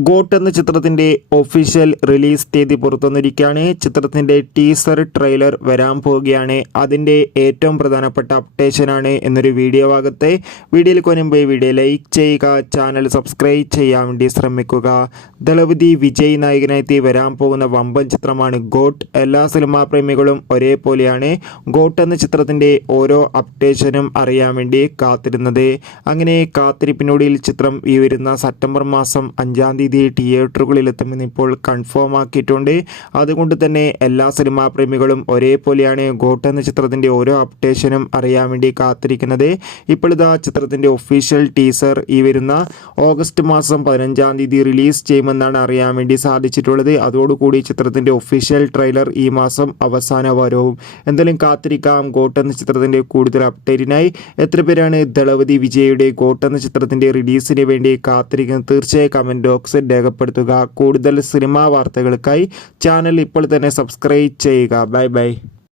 Got എന്ന ചിത്രത്തിന്റെ official release തീയതി പുറത്തുവന്നിരിക്കുകയാണ്. ചിത്രത്തിന്റെ ടീസർ ട്രെയിലർ വരാൻ പോവുകയാണ്. അതിന്റെ ഏറ്റവും പ്രധാനപ്പെട്ട അപ്ഡേഷനാണ് എന്നൊരു വീഡിയോ ഭാഗത്തെ. വീഡിയോയിൽ കൊനുമ്പ് വീഡിയോ ലൈക്ക് ചെയ്യുക ചാനൽ സബ്സ്ക്രൈബ് ചെയ്യാൻ വേണ്ടി ശ്രമിക്കുക. ദളപതി വിജയ് നായകനായി വരാൻ പോകുന്ന വമ്പൻ ചിത്രമാണ് ഗോട്ട്. എല്ലാ സിനിമാ പ്രേമികളും ഒരേപോലെയാണ്. ഗോട്ട് എന്ന ചിത്രത്തിന്റെ ഓരോ അപ്ഡേഷനും അറിയാൻ വേണ്ടി കാത്തിരുന്നത്. അങ്ങനെ കാത്തിരിപ്പിനോടിയിൽ ചിത്രം ഈ വരുന്ന സെപ്റ്റംബർ മാസം അഞ്ചാം തീയതി തിയേറ്ററുകളിൽ എത്തുമെന്ന് ഇപ്പോൾ കൺഫേം ആക്കിയിട്ടുണ്ട്. അതുകൊണ്ട് തന്നെ എല്ലാ സിനിമാ പ്രേമികളും ഒരേപോലെയാണ് ഗോട്ട് എന്ന ചിത്രത്തിന്റെ ഓരോ അപ്ഡേഷനും അറിയാൻ വേണ്ടി കാത്തിരിക്കുന്നത്. ഇപ്പോഴിതാ ചിത്രത്തിന്റെ ഒഫീഷ്യൽ ടീസർ ഈ വരുന്ന ഓഗസ്റ്റ് മാസം പതിനഞ്ചാം തീയതി റിലീസ് ചെയ്യുമെന്നാണ് അറിയാൻ വേണ്ടി സാധിച്ചിട്ടുള്ളത്. അതോടുകൂടി ചിത്രത്തിന്റെ ഒഫീഷ്യൽ ട്രെയിലർ ഈ മാസം അവസാന വരവും. എന്തെങ്കിലും കാത്തിരിക്കാം. ഗോട്ട് എന്ന ചിത്രത്തിന്റെ കൂടുതൽ അപ്ഡേറ്റിനായി എത്ര പേരാണ് ദളപതി വിജയുടെ ഗോട്ട് എന്ന ചിത്രത്തിന്റെ റിലീസിന് വേണ്ടി കാത്തിരിക്കുന്നത്? തീർച്ചയായും കമന്റ് ബോക്സിൽ രേഖപ്പെടുത്തുക. കൂടുതൽ സിനിമാ വാർത്തകൾക്കായി ചാനൽ ഇപ്പോൾ തന്നെ സബ്സ്ക്രൈബ് ചെയ്യുക. Bye bye.